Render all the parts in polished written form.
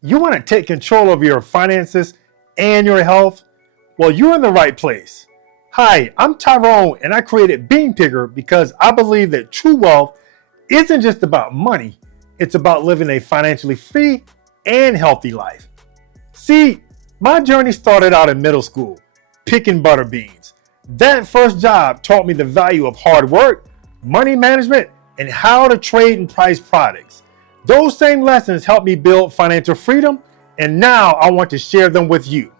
You want to take control of your finances and your health? Well, you're in the right place. Hi, I'm Tyrone, and I created Bean Picker because I believe that true wealth isn't just about money, it's about living a financially free and healthy life. See, my journey started out in middle school, picking butter beans. That first job taught me the value of hard work, money management, and how to trade and price products. Those same lessons helped me build financial freedom, and now I want to share them with you.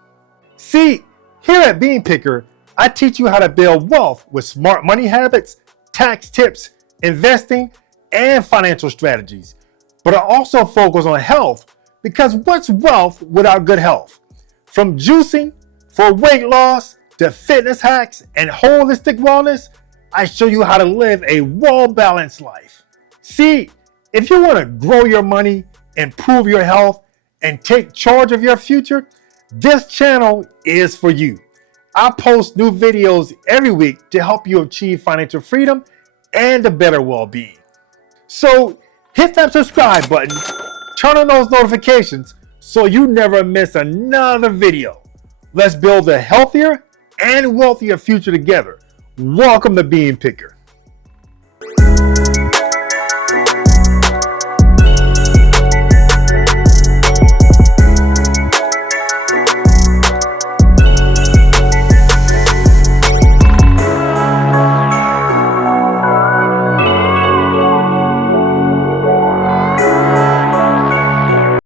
See, here at Bean Picker, I teach you how to build wealth with smart money habits, tax tips, investing, and financial strategies. But I also focus on health because what's wealth without good health? From juicing for weight loss to fitness hacks and holistic wellness, I show you how to live a well-balanced life. See, if you want to grow your money, improve your health, and take charge of your future, this channel is for you. I post new videos every week to help you achieve financial freedom and a better well-being. So hit that subscribe button, turn on those notifications so you never miss another video. Let's build a healthier and wealthier future together. Welcome to Bean Picker.